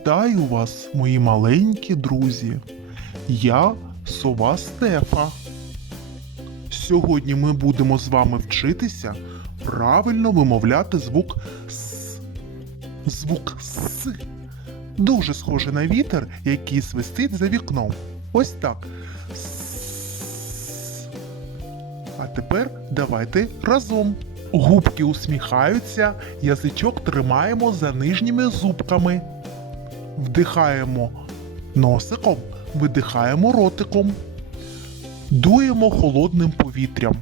Вітаю вас, мої маленькі друзі. Я сова Стефа. Сьогодні ми будемо з вами вчитися правильно вимовляти звук С. Звук С. Дуже схожий на вітер, який свистить за вікном. Ось так. С. А тепер давайте разом. Губки усміхаються, язичок тримаємо за нижніми зубками. Вдихаємо носиком, видихаємо ротиком. Дуємо холодним повітрям.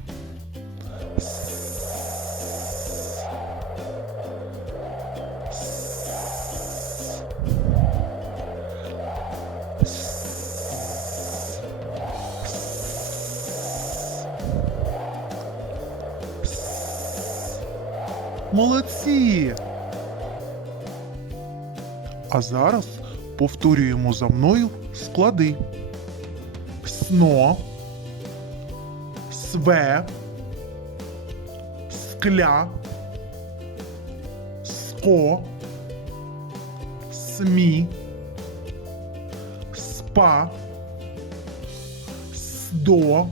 Молодці! А зараз повторюємо за мною склади. Сно, све, скля, ско, смі, спа, сдо,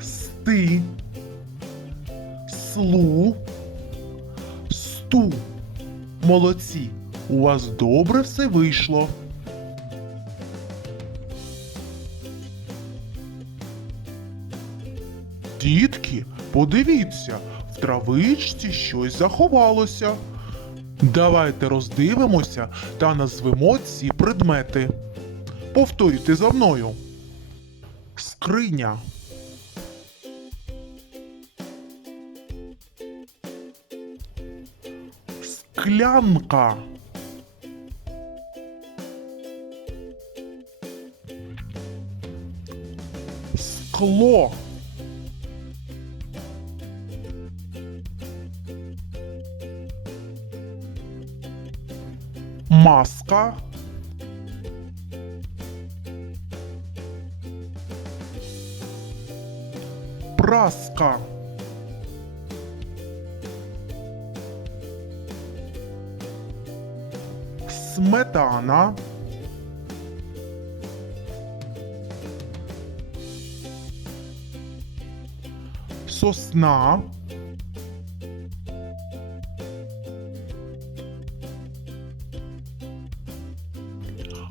сти, слу, сту. Молодці! У вас добре все вийшло. Дітки, подивіться, в травичці щось заховалося. Давайте роздивимося та назвемо ці предмети. Повторюйте за мною. Скриня. Склянка. Скло. Маска. Праска. Сметана. Сосна.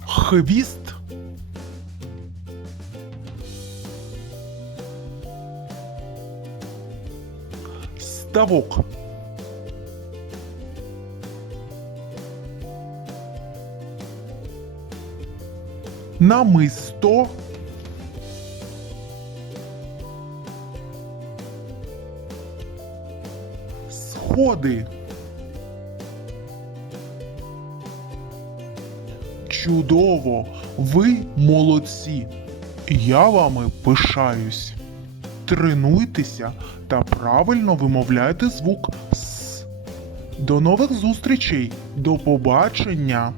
Хвіст. Ставок. Намисто. Сходи. Чудово! Ви молодці! Я вами пишаюсь. Тренуйтеся та правильно вимовляйте звук С. До нових зустрічей! До побачення!